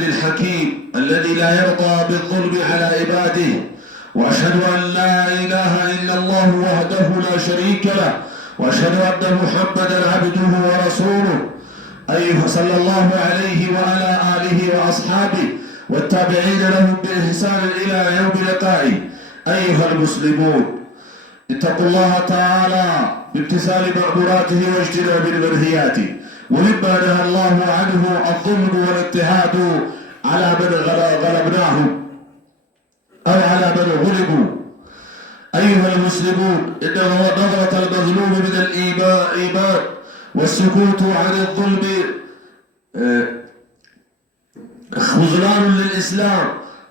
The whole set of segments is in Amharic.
العدل الحكيم الذي لا يرضى بالظلم على عباده، وأشهد أن لا إله إلا الله وحده لا شريك له، وأشهد أن محمدا عبده ورسوله صلى الله عليه وعلى آله وأصحابه والتابعين لهم بإحسان إلى يوم لقائه. أيها المسلمون، اتقوا الله تعالى بامتثال مأموراته واجتناب منهياته، ولما نهى الله عنه الظلم والاضطهاد على من غلبناهم أو على من غلبوا. أيها المسلمون، إن نظرة المظلوم من الإيمان والسكوت عن الظلم خذلان للإسلام.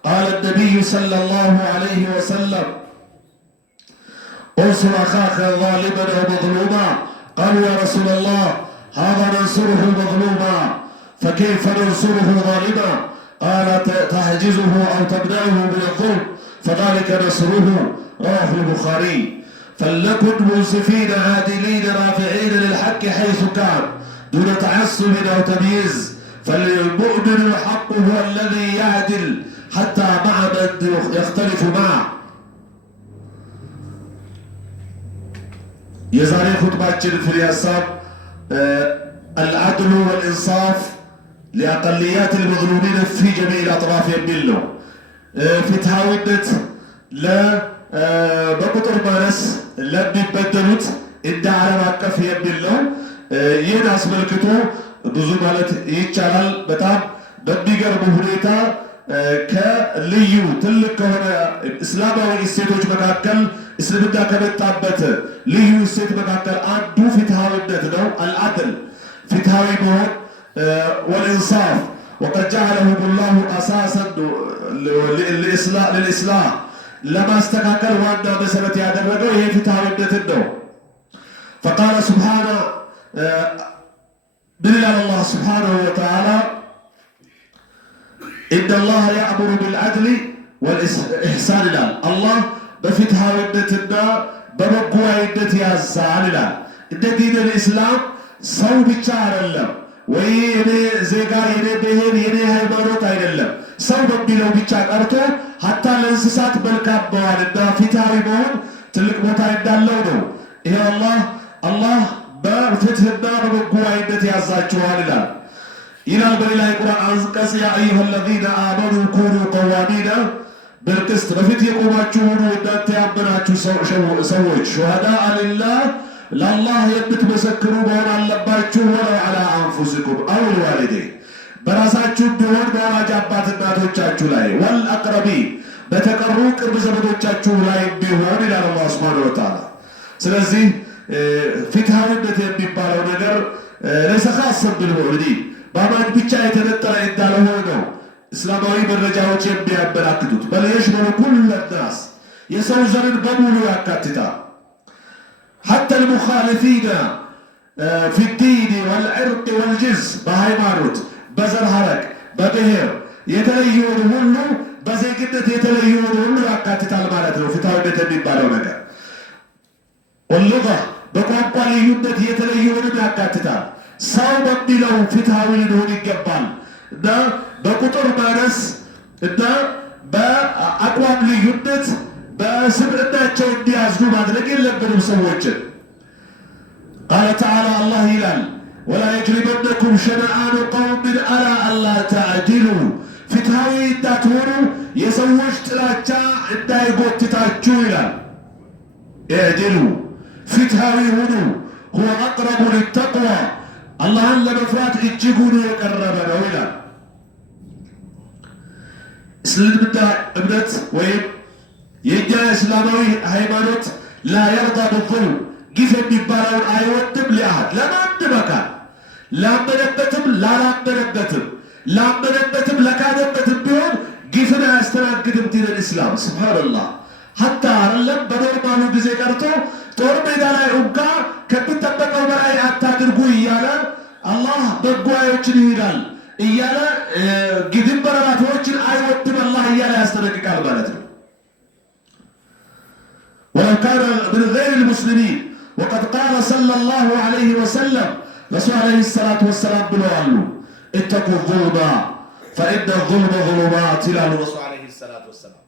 قال النبي صلى الله عليه وسلم: انصر أخاك ظالما أو مظلوما. قالوا: يا رسول الله، هذا ننصره مظلوما، فكيف ننصره ظالما؟ قال: تحجزه أو تمنعه من الظلم، فذلك نصره. رواه البخاري. فلنكن منصفين عادلين رافعين للحق حيث كان دون تعصب أو تمييز، فالمؤمن الحق هو الذي يعدل حتى مع من يختلف معه. የዛሬ ኹጥባችን ፍሬ ሀሳብ العدل والإنصاف لأقليات المظلومين في جميع الأطراف የሚል ነው። ፍትሃዊነት በቁጥር ማነስ ለሚበደሉት እንደ ዓለም አቀፍ የሚል ነው። ይህን አስመልክቶ ብዙ ማለት ይቻላል። በጣም በሚገርም ሁኔታ ከልዩ ትልቅ ከሆነ እስላማዊ እሴቶች መካከል እስልምና ከመጣበት ልዩ እሴት መካከል አንዱ ፍትሃዊነት ነው። አልዓድል ፍትሃዊ መሆን ወልኢንሳፍ ወቀድ ጀዐለሁም ላሁ አሳሰን ልልኢስላህ ለማስተካከል ዋና መሰረት ያደረገው ይሄ ፍትሃዊነትን ነው። ፈቃለ ሱብሓነ ምን ይላል አላህ ሱብሓነሁ ወተዓላ? ኢነ ላህ ያእሙሩ ቢልዓድሊ ወልኢሕሳን ይላል። አላህ በፍትሃዊነትና በበጎነት ያዛል ይላል። እንደ ዲነል ኢስላም ሰው ብቻ አይደለም ወይ የኔ ዜጋ፣ የኔ ብሔር፣ የኔ ሃይማኖት አይደለም። ሰው በሚለው ብቻ ቀርቶ ሀታ ለእንስሳት መልካም መዋልና ፍትሃዊ መሆን ትልቅ ቦታ እንዳለው ነው። ይሄ አላህ በፍትህና በበጎነት ያዛችኋል ይላል በሌላ የቁርአን አንቀጽ ያ አዩሃ ለዚነ አመኑ ኩኑ ቀዋሚና بالقسط በፊት የቆማችሁ ሁኑ እናንተ ያመናችሁ ሰዎች ሹሃዳአ ሊላህ ለአላህ የምትመሰክሩ መሆን አለባችሁ። ወለው ዐላ አንፉሲኩም አው ልዋሊደይን በራሳችሁ ቢሆን በወላጅ አባት እናቶቻችሁ ላይ ወልአቅረቢን በተቀሩ ቅርብ ዘመዶቻችሁ ላይ ቢሆን ይላል አላህ ሱብሓነሁ ወተዓላ። ስለዚህ ፍትሃዊነት የሚባለው ነገር ለይሰ ኻሰን ቢልሙእሚኒን በአማኝ ብቻ የተነጠለ እንዳልሆነ ነው እስላማዊ መረጃዎች የሚያመላክቱት። በል የሽመሉ ኩለ ናስ የሰው ዘርን በሙሉ ያካትታል። ሐታ ልሙኻሊፊነ ፊ ዲን ወልዕርቅ ወልጅንስ በሃይማኖት፣ በዘር ሐረግ፣ በብሔር የተለየውን ሁሉ በዜግነት የተለየውን ሁሉ ያካትታል ማለት ነው ፍትሃዊነት የሚባለው ነገር። ወልሉጋ በቋንቋ ልዩነት የተለየውንም ያካትታል። ሰው በሚለው ፍትሃዊ ሊሆን ይገባል እና በቁጥር ማነስ እና በአቋም ልዩነት በስብዕናቸው እንዲያዝኑ ማድረግ የለብንም ሰዎችን። ቃለ ተዓላ አላህ ይላል ወላ የጅሪመነኩም ሸነአኑ ቀውምን አላ አላ ተዕዲሉ ፍትሃዊ እንዳትሆኑ የሰዎች ጥላቻ እንዳይጎትታችሁ ይላል። እዕዲሉ ፍትሃዊ ሁኑ ሁወ አቅረቡ ሊተቅዋ አላህን ለመፍራት እጅጉን የቀረበ ነው ይላል። እስልምና እምነት ወይም የእኛ እስላማዊ ሃይማኖት ላ የርዳ ብዙልም ግፍ የሚባለውን አይወድም። ሊአሃድ ለማንም አካል ላመነበትም ላላመነበትም ላመነበትም ለካደበትም ቢሆን ግፍን አያስተናግድም ዲነል ኢስላም። ሱብሃነላህ ሐታ አይደለም በኖርማሉ ጊዜ ቀርቶ ጦር ሜዳ ላይ እንኳ ከሚጠበቀው በላይ አታድርጉ እያለ አላህ በጓዮችን ይላል እያለ ግድን በረራቶችን አይወድም አላህ እያለ ያስጠነቅቃል ማለት ነው። ወለው ካነ ምን ገይሪ ልሙስሊሚን ወቀድ ቃለ ሰለላሁ ዐለይሂ ወሰለም ረሱል ዐለይሂ ሰላቱ ወሰላም ብለዋሉ እተቁ ዙልማ فإن الظلم ظلمات ይላሉ ረሱል ዓለይሂ ሰላቱ ወሰላም።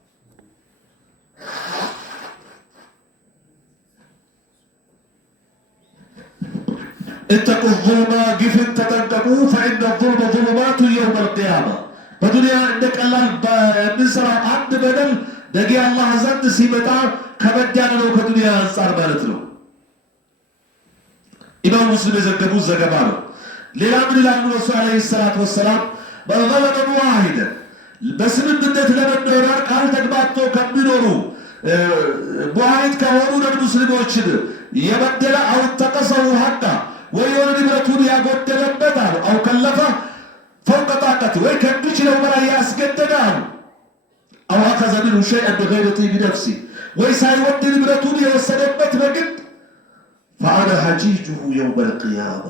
اتقوا الظلم ግፍን ተጠንቀቁ فإن الظلم ظلمات يوم القيامة በዱንያ እንደ ቀላል በምንሰራው አንድ በደል ነገ አላህ ዘንድ ሲመጣ ከበድ ያለ ነው ከዱንያ አንጻር ማለት ነው። ኢማም ሙስሊም የዘገቡት ዘገባ ነው። ሌላ ምን ይላሉ ረሱል ዓለይሂ ሰላቱ ወሰላም በገለመን ዋሂደ በስምምነት ለመኖር ቃል ተግባብቶ ከሚኖሩ ሙዋሂድ ከሆኑ ሙስሊሞችን የበደለ አው ተቀሰው ሐቃ ወይ የሆነ ንብረቱን ያጎደለበት አሉ አው ከለፈ ፈውቀ ጣቀት ወይ ከሚችለው በላይ ያስገደዳሉ አው አኸዘ ሚንሁ ሸይአን ቢገይሪ ጢቢ ነፍሲ ወይ ሳይወድ ንብረቱን የወሰደበት በግድ ፈአነ ሐጂጁሁ የውመል ቂያማ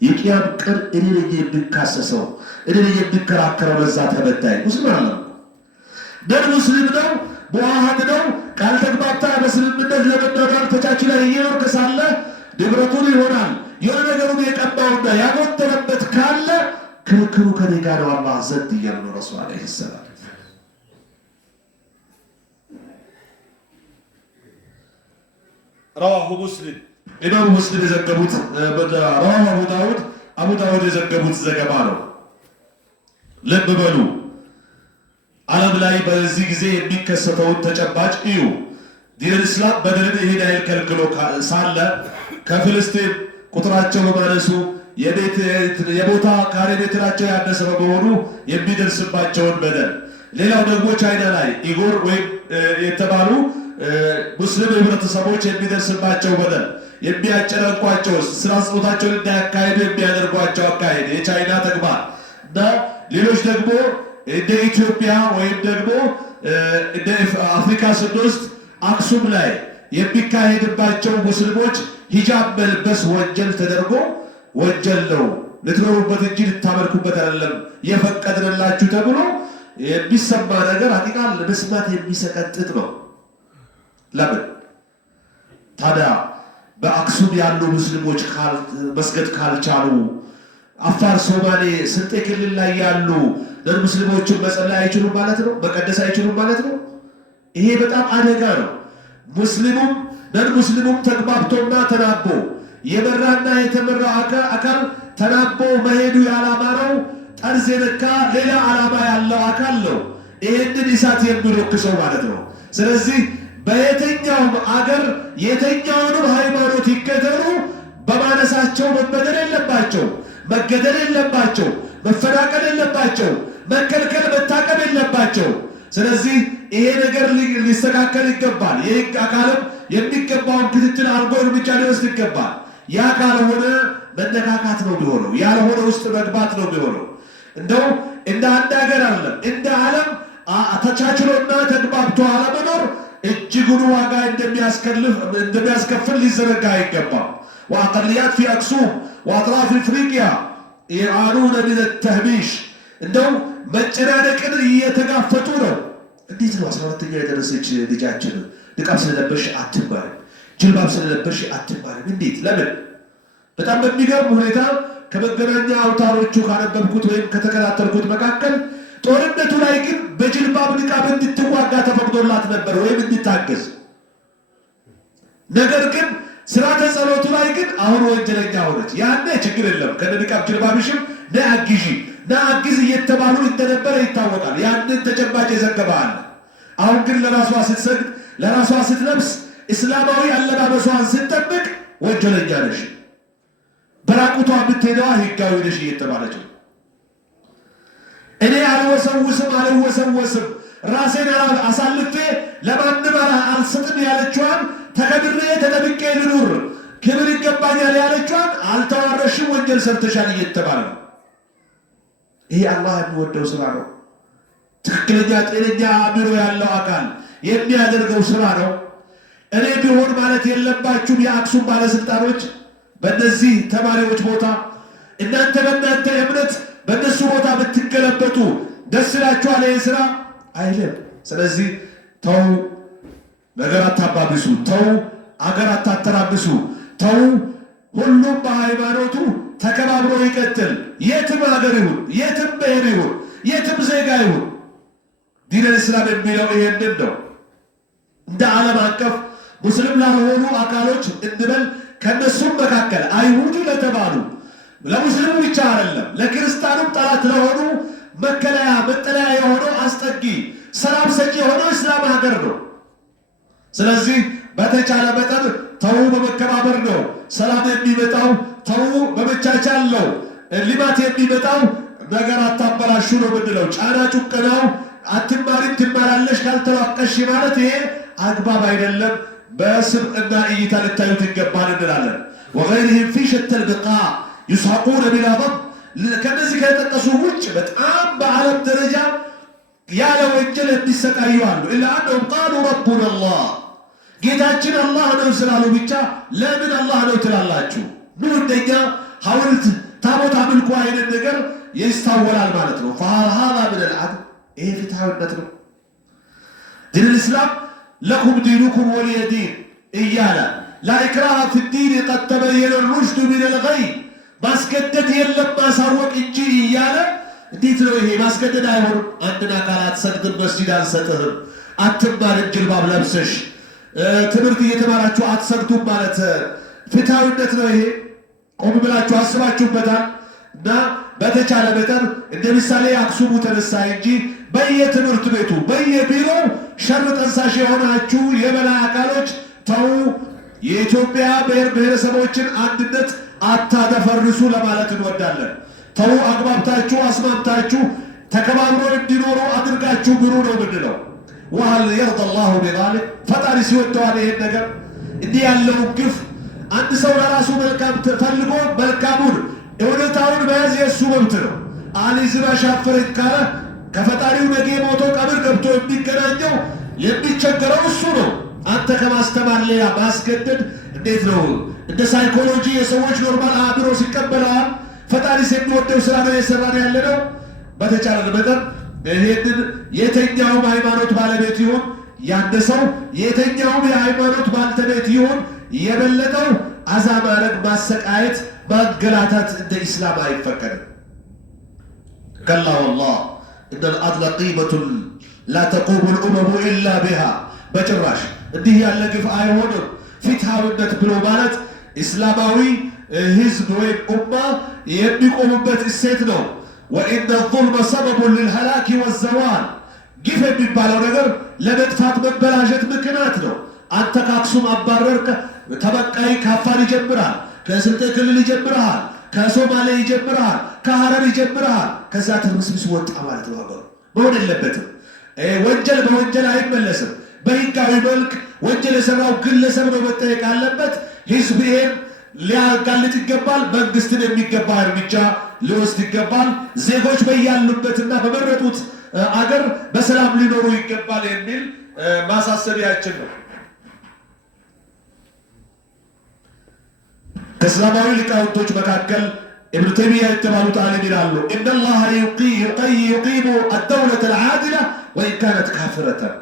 የቂያም ቀን እኔ ነኝ የሚካሰሰው እኔ ነኝ የሚከራከረው ለዛ ተበዳይ። ሙስሊም አለ ደን ሙስሊም ነው ሙዋሂድ ነው ቃል ተግባብታ በስምምነት ለመኖር ተቻችላ እየኖርክ ሳለ ንብረቱን ይሆናል የሆነ ነገሩን የቀባውና ያጎደለበት ካለ ክርክሩ ከኔ ጋር ነው አላህ ዘንድ እያሉ ረሱል ዓለይሂ ሰላም። ረዋሁ ሙስሊም ኢማሙ ሙስሊም የዘገቡት ረዋሁ አቡ ዳውድ የዘገቡት ዘገባ ነው። ልብ በሉ ዓለም ላይ በዚህ ጊዜ የሚከሰተውን ተጨባጭ እዩ። ዲን እስላም በደልን ይሄን ያህል ከልክሎ ሳለ ከፍልስጤም ቁጥራቸው በማነሱ የቦታ ካሬ ሜትራቸው ያነሰ በመሆኑ የሚደርስባቸውን በደል፣ ሌላው ደግሞ ቻይና ላይ ኢጎር ወይም የተባሉ ሙስሊም ህብረተሰቦች የሚደርስባቸው በደል፣ የሚያጨናንቋቸው ስራ ጾታቸውን እንዳያካሄዱ የሚያደርጓቸው አካሄድ የቻይና ተግባር እና ሌሎች ደግሞ እንደ ኢትዮጵያ ወይም ደግሞ እንደ አፍሪካ ስንወስድ አክሱም ላይ የሚካሄድባቸው ሙስሊሞች ሂጃብ መልበስ ወንጀል ተደርጎ ወንጀል ነው ልትኖሩበት እንጂ ልታመልኩበት አይደለም የፈቀድንላችሁ ተብሎ የሚሰማ ነገር ሐቂቃ ለመስማት የሚሰቀጥጥ ነው። ለምን ታዲያ በአክሱም ያሉ ሙስሊሞች መስገድ ካልቻሉ አፋር፣ ሶማሌ፣ ስልጤ ክልል ላይ ያሉ ሙስሊሞችን መጸለይ አይችሉም ማለት ነው? መቀደስ አይችሉም ማለት ነው? ይሄ በጣም አደጋ ነው። ሙስሊሙም ሙስሊሙም ተግባብቶና ተናቦ የመራና የተመራ አካል ተናቦ መሄዱ ያላማረው ጠርዝ የነካ ሌላ ዓላማ ያለው አካል ነው ይሄንን እሳት የሚለኩሰው ማለት ነው። ስለዚህ በየትኛውም አገር የትኛውንም ሃይማኖት ይከተሉ በማነሳቸው መበደል የለባቸው፣ መገደል የለባቸው፣ መፈናቀል የለባቸው፣ መከልከል መታቀብ የለባቸው። ስለዚህ ይሄ ነገር ሊስተካከል ይገባል። የህግ አካልም የሚገባውን ክትትል አድርጎ እርምጃ ሊወስድ ይገባል። ያ ካልሆነ መነካካት ነው የሚሆነው፣ ያልሆነ ውስጥ መግባት ነው የሚሆነው። እንደው እንደ አንድ ሀገር አይደለም እንደ ዓለም ተቻችሎና ተግባብቶ አለመኖር እጅጉን ዋጋ እንደሚያስከፍል ሊዘነጋ አይገባም። ወአቅልያት ፊ አክሱም ወአጥራፍ አፍሪቂያ ኢራኑነ ምን ተህቢሽ እንደው መጨናነቅን እየተጋፈጡ ነው። እንዴት ነው 12ኛ የደረሰች ልጃችን ንቃብ ስለለበሽ አትባልም፣ ጅልባብ ስለለበሽ አትባልም? እንዴት ለምን? በጣም በሚገርም ሁኔታ ከመገናኛ አውታሮቹ ካነበብኩት ወይም ከተከታተልኩት መካከል ጦርነቱ ላይ ግን በጅልባብ ንቃብ እንድትዋጋ ተፈቅዶላት ነበር ወይም እንድታገዝ። ነገር ግን ስርዓተ ጸሎቱ ላይ ግን አሁን ወንጀለኛ ሆነች። ያኔ ችግር የለም ከነንቃብ ጅልባብሽም ነአግዢ ነአግዝ እየተባሉ እንደነበረ ይታወቃል። ያንን ተጨባጭ የዘገባል። አሁን ግን ለራሷ ስትሰግድ ለራሷ ስትለብስ እስላማዊ አለባበሷን ስትጠብቅ ወንጀለኛ ነሽ፣ በራቁቷ የምትሄደዋ ህጋዊ ነሽ እየተባለች ነው። እኔ አልወሰወስም ራሴን አሳልፌ ለማንም አልሰጥም ያለችዋን ተከብሬ ተጠብቄ ልኑር ክብር ይገባኛል ያለችዋን አልተዋረሽም ወንጀል ሰርተሻል እየተባለ ነው። ይሄ አላህ የሚወደው ስራ ነው። ትክክለኛ ጤነኛ አእምሮ ያለው አካል የሚያደርገው ስራ ነው። እኔ ቢሆን ማለት የለባችሁም የአክሱም ባለስልጣኖች በእነዚህ ተማሪዎች ቦታ እናንተ በእናንተ እምነት በእነሱ ቦታ ብትገለበጡ ደስ ይላችኋል? ይህ ስራ አይልም። ስለዚህ ተው፣ ነገር አታባብሱ፣ ተው፣ አገር አታተራብሱ፣ ተው። ሁሉም በሃይማኖቱ ተከባብሮ ይቀጥል። የትም ሀገር ይሁን የትም ብሔር ይሁን የትም ዜጋ ይሁን ዲን አልእስላም የሚለው ይሄንን ነው። እንደ ዓለም አቀፍ ሙስሊም ላልሆኑ አካሎች እንበል ከነሱም መካከል አይሁድ ለተባሉ ለሙስሊሙ ብቻ አይደለም ለክርስቲያኑም ጠላት ለሆኑ መከለያ መጠለያ የሆነው አስጠጊ ሰላም ሰጪ የሆነው እስላም ሀገር ነው። ስለዚህ በተቻለ መጠን ተው በመከባበር ነው ሰላም የሚመጣው፣ ተው በመቻቻል ነው ልማት የሚመጣው። ነገር አታበላሹ ነው ምንለው። ጫና ጩቀናው አትማሪም ትማራለሽ ካልተዋቀሽ ማለት ይሄ አግባብ አይደለም። በስብዕና እይታ ልታዩት ይገባል እንላለን። ወገይሪህም ፊ ሸተል ቢቃዕ ዩስሐቁነ ቢላ ضብ ከነዚህ ከተጠቀሱ ውጭ በጣም በዓለም ደረጃ ያለ ወንጀል የሚሰቃዩ አሉ። ኢላ አነሁም ቃሉ ረቡና አላህ ጌታችን አላህ ነው ስላሉ ብቻ ለምን አላህ ነው ትላላችሁ? ምን እንደኛ ሐውልት ታቦት አምልኮ አይነት ነገር ይስታወላል ማለት ነው። فهذا من العدل ይሄ ፍትሃዊነት ነው። ዲን الإسلام لكم دينكم ولي دين እያለ لا إكراه في الدين قد تبين الرشد من الغي ማስገደድ የለም ማሳወቅ እንጂ እያለ እንዴት ነው ይሄ ማስገደድ አይሆንም። አንድን አካል አትሰግድም፣ መስጂድ አንሰጥህም፣ አትማርም ጅልባብ ለብሰሽ ትምህርት እየተማራችሁ አትሰግዱም ማለት ፍትሃዊነት ነው ይሄ? ቆም ብላችሁ አስባችሁበታል? እና በተቻለ መጠን እንደ ምሳሌ አክሱሙ ተነሳ እንጂ በየትምህርት ቤቱ በየቢሮው ሸር ጠንሳሽ የሆናችሁ የበላይ አካሎች ተው፣ የኢትዮጵያ ብሔር ብሔረሰቦችን አንድነት አታደፈርሱ ለማለት እንወዳለን። ተው፣ አግባብታችሁ አስማምታችሁ ተከባብሮ እንዲኖሩ አድርጋችሁ ብሩ ነው ምንለው። وهل يرضى الله بذلك ፈጣሪ ሲወደዋል ይሄን ነገር? እንዲህ ያለው ግፍ አንድ ሰው ለራሱ መልካም ፈልጎ መልካሙን እውነታውን መያዝ የእሱ መብት ነው። አሊዝም አሻፈረኝ ካለ ከፈጣሪው ነገ ሞቶ ቀብር ገብቶ የሚገናኘው የሚቸገረው እሱ ነው። አንተ ከማስተማር ሌላ ማስገደድ እንዴት ነው? እንደ ሳይኮሎጂ የሰዎች ኖርማል አእምሮ ሲቀበለዋል። ፈጣሪስ የሚወደው ስራ ነው የሰራን ያለ ነው። በተቻለ መጠን ይሄንን የተኛውም ሃይማኖት ባለቤት ይሁን ያንደሰው የተኛውም የሃይማኖት ባልተቤት ይሁን የበለጠው አዛ ማድረግ ማሰቃየት ማንገላታት እንደ ኢስላም አይፈቀድም። ከላ ወላህ እነ ልአድለ ቂመቱን ላ ተቁሙ ልኡመሙ ኢላ ቢሃ በጭራሽ እንዲህ ያለ ግፍ አይሆንም። ፍትሃዊነት ብሎ ማለት ኢስላማዊ ህዝብ ወይም ኡማ የሚቆሙበት እሴት ነው። ወኢነ ዙልመ ሰበቡን ልልሀላኪ ወዘዋል ግፍ የሚባለው ነገር ለመጥፋት መበላሸት ምክንያት ነው። አንተ ከአክሱም አባረር ተበቃይ ከአፋር ይጀምራል፣ ከስልጤ ክልል ይጀምርሃል፣ ከሶማሌ ይጀምርሃል፣ ከሐረር ይጀምርሃል። ከዛ ትርምስምስ ወጣ ማለት ነው። ሀገሩ መሆን የለበትም። ወንጀል በወንጀል አይመለስም። በህጋዊ መልክ ወንጀል የሰራው ግለሰብ ነው መጠየቅ አለበት። ህዝብ ይሄን ሊያጋልጥ ይገባል። መንግስትን የሚገባ እርምጃ ሊወስድ ይገባል። ዜጎች በያሉበትና በመረጡት አገር በሰላም ሊኖሩ ይገባል የሚል ማሳሰቢያችን ነው። ከእስላማዊ ሊቃውንቶች መካከል ኢብኑ ተይሚያ የተባሉት ዓሊም ይላሉ ኢነላሃ ዩቂሙ አደውለተ ልዓዲላ ወኢን ካነት ካፍረተን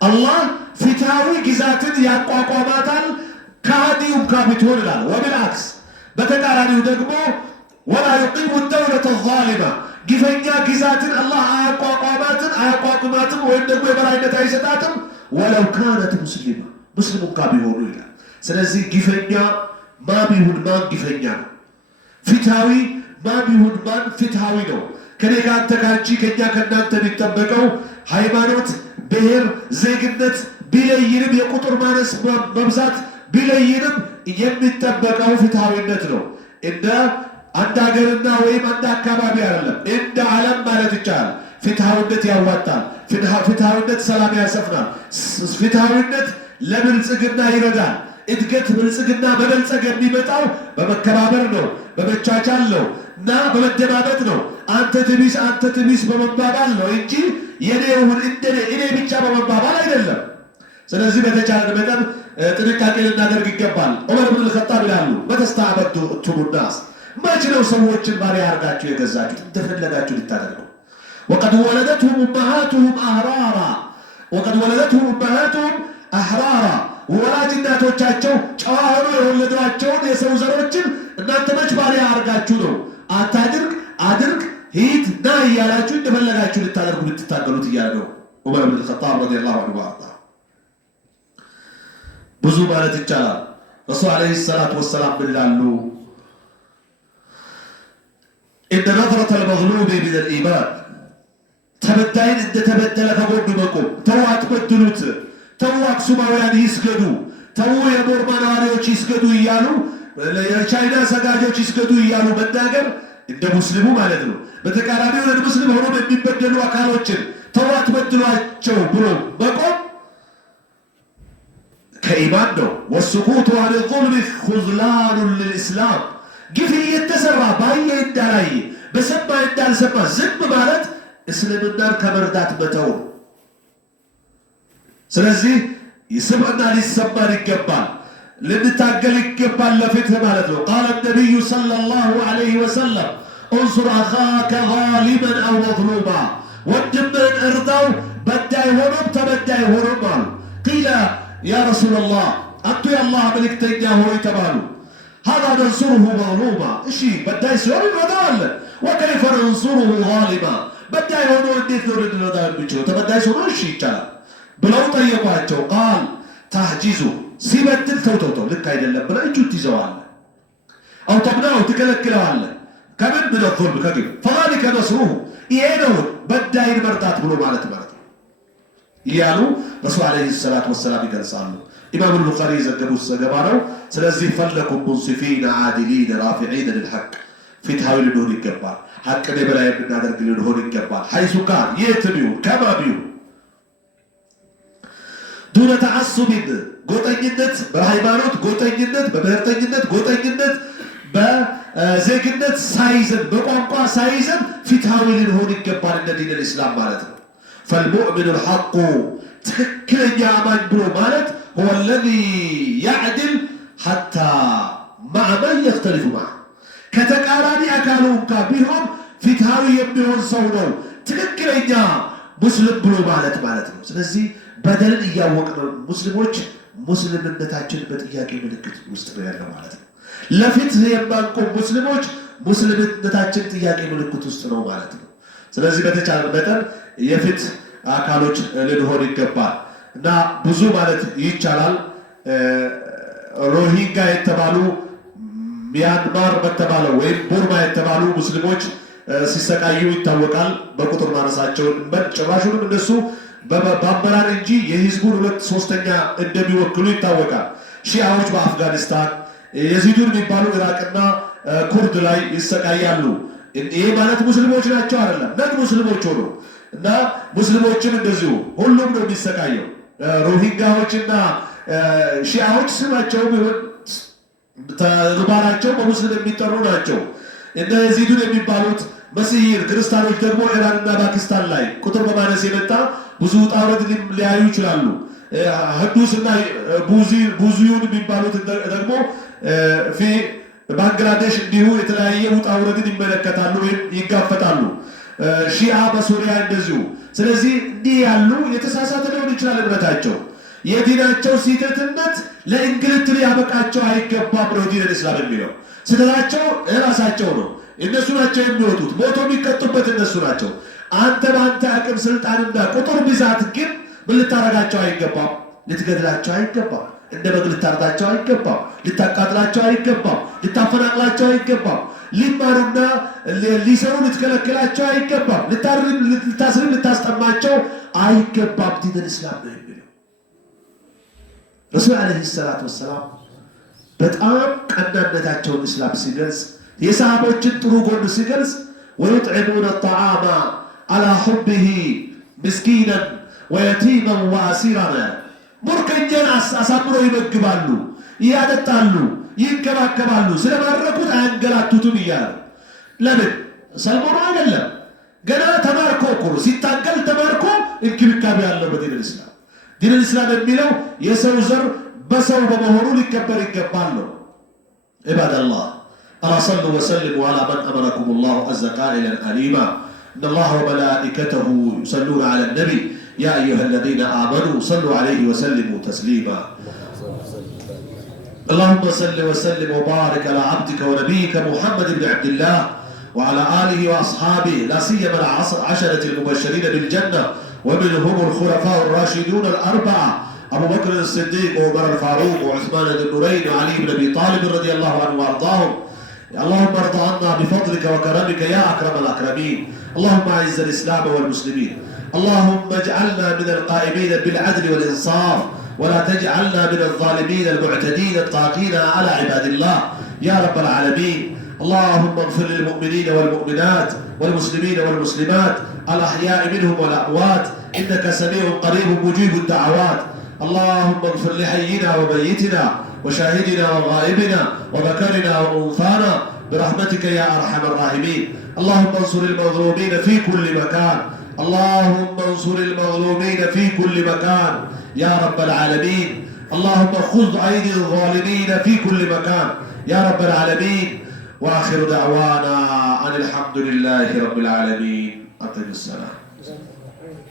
አላህ ፍትሃዊ ግዛትን ያቋቋማታል ከሃዲውም ብትሆን ይላል። ወብልዓክስ በተቃራኒው ደግሞ ወላ ዩቂሙ ደውለተ ዛሊማ ግፈኛ ግዛትን አላህ አያቋቁማትም ወይም ደግሞ የበላይነት አይሰጣትም ወለው ካነት ሙስሊማ ሙስሊም ቢሆኑ ይላል። ስለዚህ ግፈኛ ማን ይሁን ማን ግፈኛ ነው። ፍትሃዊ ማን ይሁን ማን ፍትሃዊ ነው። ከኔ ካንተ ካንቺ ከኛ ከናንተ የሚጠበቀው ሃይማኖት፣ ብሔር፣ ዜግነት ቢለይንም የቁጥር ማነስ መብዛት ቢለይንም የሚጠበቀው ፍትሃዊነት ነው። እንደ አንድ ሀገርና ወይም አንድ አካባቢ አይደለም፣ እንደ ዓለም ማለት ይቻላል። ፍትሃዊነት ያዋጣል። ፍትሃዊነት ሰላም ያሰፍናል። ፍትሃዊነት ለብልጽግና ይረዳል። እድገት ብልጽግና በበልጸግ የሚመጣው በመከባበር ነው፣ በመቻቻል ነው እና በመደማመጥ ነው። አንተ ትቢስ በመባባል ነው እንጂ የኔውን እንደኔ እኔ ብቻ በመባባል አይደለም። ስለዚህ በተቻለ መጠን ጥንቃቄ ልናደርግ ይገባል። ዑመር ብን አልኸጣብ ይላሉ መተስተዕበድቱሙ ናስ መች ነው ሰዎችን ባሪያ አድርጋችሁ የገዛችሁት እንደፈለጋችሁ ልታደርጉ? ወቀድ ወለደትሁም ኡመሃቱሁም አሕራራ ወላጅ እናቶቻቸው ጨዋ ሆነው የወለዷቸውን የሰው ዘሮችን እናንተ መች ባሪያ አድርጋችሁ ነው? አታድርግ አድርግ ሂድ ና እያላችሁ እንደፈለጋችሁ ልታደርጉ ልትታገሉት እያለ ነው ዑመር ብን ኸጣብ ረዲየላሁ ዐንሁ ወአርዳ። ብዙ ማለት ይቻላል። ረሱል ዓለይሂ ሰላቱ ወሰላም ምን ይላሉ? ኢነ ነዝረተል መዝሉሚ ሚነል ኢማን፣ ተበዳይን እንደተበደለ ከጎኑ መቆም። ተው አትበድሉት፣ ተው አክሱማውያን ይስገዱ፣ ተው የቦርማ ነዋሪዎች ይስገዱ እያሉ የቻይና ሰጋጆች ይስገዱ እያሉ መናገር እንደ ሙስሊሙ ማለት ነው። በተቃራኒው ሙስሊም ሆኖ የሚበደሉ አካሎችን ተው አትበድሏቸው ብሎ መቆም ከኢማን ነው። ወሱኩቱ አን ዙልሚ ኹዝላኑን ልልእስላም፣ ግፍ እየተሰራ ባየ እንዳላየ በሰማ እንዳልሰማ ዝም ማለት እስልምናን ከመርዳት መተው። ስለዚህ ይስምዕና ሊሰማን ይገባል፣ ልንታገል ይገባል ለፍትህ ማለት ነው። ቃለ ነቢዩ ሰለላሁ ዐለይሂ ወሰለም እንሱር አኻከ ዛሊመን አው መዝሉማ፣ ወንድምህን እርዳው በዳይ ሆኖም ተበዳይ ሆኖም አሉ። ቂለ ያ ረሱለላህ፣ አንቱ የአላህ መልእክተኛ ሆይ ተባሉ። ሀዛ ነንሱሩሁ መዝሉማ፣ እሺ በዳይ ሲሆን እንረዳዋለን። ወከይፈ ነንሱሩሁ ዛሊማ፣ በዳይ ሆኖ እንዴት ነው ልንረዳ የምንችለው? ተበዳይ ሲሆን እሺ ይቻላል ብለው ጠየቋቸው። ቃል ታህጂዙ፣ ሲበድል ተውተውተው ልክ አይደለም ብለህ እጁን ትይዘዋለህ። አው ተምናው ትከለክለዋለህ። ከምን ምን ዙልም ከግብ ፈዛሊከ ነስሩሁ፣ ይሄ ነው በዳይን መርዳት ብሎ ማለት ነው እያሉ ረሱል ዓለይሂ ሰላቱ ወሰላም ይገልጻሉ። ኢማም አልቡኻሪ የዘገቡት ዘገባ ነው። ስለዚህ ፈለኩም ሙንሲፊነ ዓዲሊነ ራፊዒነ ልልሐቅ፣ ፍትሃዊ ልንሆን ይገባል። ሐቅን የበላይ የምናደርግ ልንሆን ይገባል። ሐይሱ ካን፣ የትም ይሁን ከማን ይሁን ዱነ ተዓሱቢን፣ ጎጠኝነት በሃይማኖት ጎጠኝነት፣ በብሔርተኝነት ጎጠኝነት፣ በዜግነት ሳይዘን፣ በቋንቋ ሳይዘን ፍትሃዊ ልንሆን ይገባል። እንደ ዲን ልእስላም ማለት ነው። ፈልሙእሚኑ ልሐቁ፣ ትክክለኛ አማኝ ብሎ ማለት ሁወ ለዚ ያዕድል ሐታ መዐ መን የኽተሊፉ መዐህ፣ ከተቃራኒ አካሉ እንኳ ቢሆን ፍትሃዊ የሚሆን ሰው ነው ትክክለኛ ሙስሊም ብሎ ማለት ነው። ስለዚህ በደልን እያወቅን ሙስሊሞች ሙስሊምነታችን በጥያቄ ምልክት ውስጥ ነው ያለው ማለት ነው። ለፍትህ የማንቆም ሙስሊሞች ሙስሊምነታችን ጥያቄ ምልክት ውስጥ ነው ማለት ነው። ስለዚህ በተቻለ መጠን የፍትህ አካሎች ልንሆን ይገባል እና ብዙ ማለት ይቻላል። ሮሂንጋ የተባሉ ሚያንማር በተባለው ወይም ቡርማ የተባሉ ሙስሊሞች ሲሰቃዩ ይታወቃል። በቁጥር ማነሳቸውን ጭራሹንም እነሱ በአመራር እንጂ የህዝቡን 2/3 እንደሚወክሉ ይታወቃል። ሺዓዎች በአፍጋኒስታን፣ የዚዱን የሚባሉ ኢራቅና ኩርድ ላይ ይሰቃያሉ። ይሄ ማለት ሙስሊሞች ናቸው አይደለም፣ ነን ሙስሊሞች ሆኖ እና ሙስሊሞችም እንደዚሁ ሁሉም ነው የሚሰቃየው። ሮሂንጋዎችና ሺዓዎች ስማቸውም ይሁን ተግባራቸው በሙስሊም የሚጠሩ ናቸው። እነ የዚዱን የሚባሉት መሲሂር ክርስቲያኖች ደግሞ ኢራንና ፓኪስታን ላይ ቁጥር በማነስ የመጣ ብዙ ውጣ ውረድ ሊያዩ ይችላሉ። ህንዱስና ቡዚዩን የሚባሉት ደግሞ ባንግላዴሽ እንዲሁ የተለያየ ውጣ ውረድን ይመለከታሉ ወይም ይጋፈጣሉ። ሺዓ በሱሪያ እንደዚሁ። ስለዚህ እንዲህ ያሉ የተሳሳተ ሊሆን ይችላል እምነታቸው። የዲናቸው ስህተትነት ለእንግልት ሊያበቃቸው አይገባም ነው ዲን እስላም የሚለው። ስህተታቸው እራሳቸው ነው፣ እነሱ ናቸው የሚወጡት፣ ሞቶ የሚቀጡበት እነሱ ናቸው። አንተ በአንተ አቅም ስልጣንና ቁጥር ብዛት ግን ምን ልታረጋቸው አይገባም፣ ልትገድላቸው አይገባም፣ እንደ በግ ልታርዳቸው አይገባም፣ ልታቃጥላቸው አይገባም፣ ልታፈናቅላቸው አይገባም፣ ሊማሩና ሊሰሩ ልትከለክላቸው አይገባም፣ ልታስርም ልታስጠማቸው አይገባም። ዲን እስላም ነው የሚለው ረሱል ዓለይሂ ሰላቱ ወሰላም በጣም ቀናነታቸውን እስላም ሲገልጽ የሰሃቦችን ጥሩ ጎን ሲገልጽ ወዩጥዒሙነ ጣዓማ አላ ሑቢሂ ምስኪናን ወየቲመን ወአሲራን፣ ሙርከኛን አሳምረው ይመግባሉ፣ ያጠጣሉ፣ ይንከባከባሉ፣ ስለማረኩት አያንገላቱትም እያለ ለምን ሰልሞኑ አይደለም ገና ተማርኮ እኮ ነው ሲታገል ተማርኮ እንክብካቤ ያለበት ዲን እስላም። ዲን እስላም የሚለው የሰው ዘር በሰው በመሆኑ ሊከበር ይገባል ነው። ዒባደላህ ألا صلوا وسلموا على من أمركم الله عز قائلا أليما إن الله وملائكته يصلون على النبي يا أيها الذين آمنوا صلوا عليه وسلموا تسليما اللهم صل وسلم وبارك على عبدك ونبيك محمد بن عبد الله وعلى آله وأصحابه لا سيما العشرة المبشرين بالجنة ومنهم الخلفاء الراشدون الأربعة أبو بكر الصديق وعمر الفاروق وعثمان ذو النورين وعلي بن أبي طالب رضي الله عنه وأرضاهم. اللهم ارض عنا بفضلك وكرمك يا أكرم الأكرمين. اللهم أعز الإسلام والمسلمين. اللهم اجعلنا من القائمين بالعدل والإنصاف ولا تجعلنا من الظالمين المعتدين الطاغين على عباد الله يا رب العالمين. اللهم اغفر للمؤمنين والمؤمنات والمسلمين والمسلمات الأحياء منهم والأموات إنك سميع قريب مجيب الدعوات. اللهم اغفر لحينا وميتنا وشاهدنا وغائبنا وذكرنا وأنثانا برحمتك يا أرحم الراحمين. اللهم انصر المظلومين في كل مكان. اللهم انصر المظلومين في كل مكان يا رب العالمين. اللهم خذ أيدي الظالمين في كل مكان يا رب العالمين. وآخر دعوانا أن الحمد لله رب العالمين. أقم الصلاة.